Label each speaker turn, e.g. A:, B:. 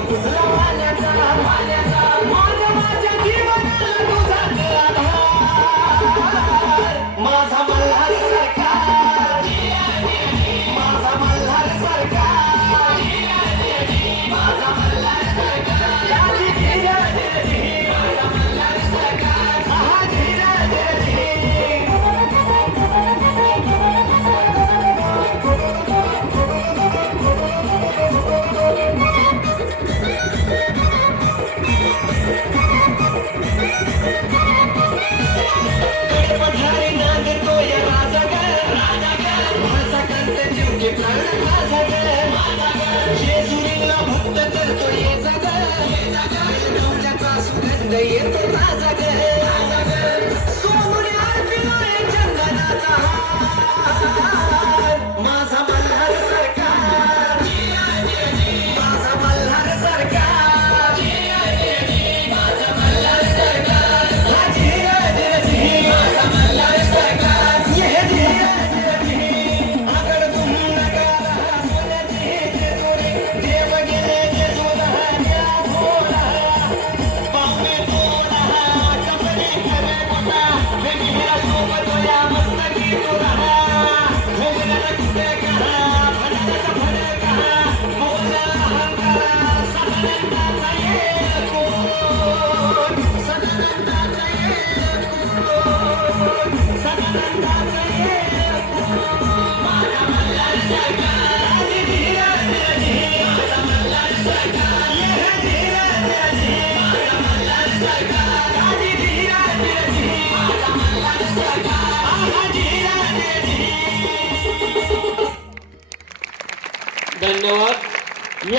A: व কথা Yeah, yeah, gonna yeah, it yeah,